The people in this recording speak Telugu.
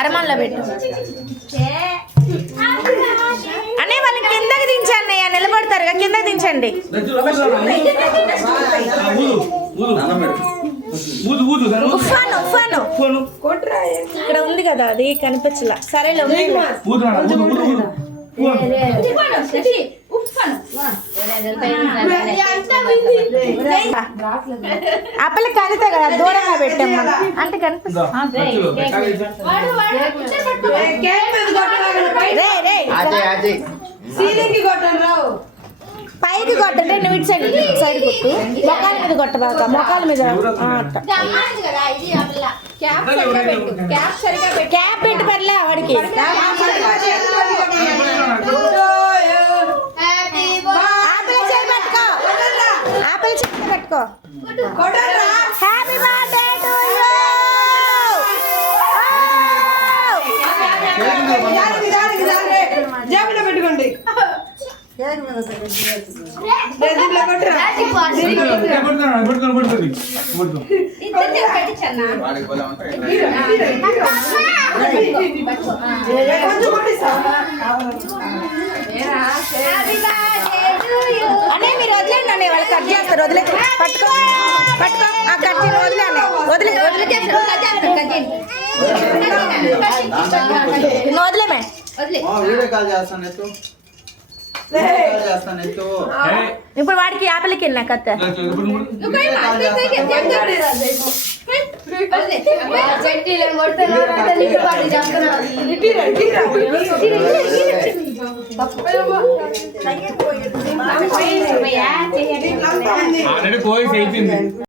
అరమాన్లో పెట్టు అన్నయ్య. వాళ్ళని కిందకి దించండి అన్నయ్య, నిలబడతారుగా, కిందకి దించండి. ఇక్కడ ఉంది కదా, అది కనిపించలా. సరేలే అప్పల కనితే కదా, దూరంగా పెట్టాము అంటే కనిపిస్తుంది. పైకి కొట్టండి, నువ్వు ఇటు సైడ్ సైడ్ కొట్టు. మొక్కల మీద కొట్టబాక, మొక్కల మీద. క్యాప్ పెట్టి పర్లే వాడికి. ఆపిల్ చేయి పెట్టుకో, ఆపిల్ చేయి పెట్టుకో. Happy birthday to you. జాబిలో పెట్టుకోండి. అనే మీరు వదిలేండి అనే, వాళ్ళు కట్ చేస్తారు. వదిలే, పట్టుకో పట్టుకో, ఆ కట్ చేయండి. వదిలే అనే, వదిలే వదిలేమే. ఇప్పుడు వాడికి ఆపలికి వెళ్ళినా కత్త. ఆల్రెడీ పోయి